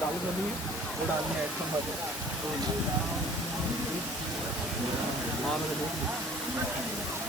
चालू झाली वो डालनी है हेडफोन वाले तो हाँ मैंने देख ली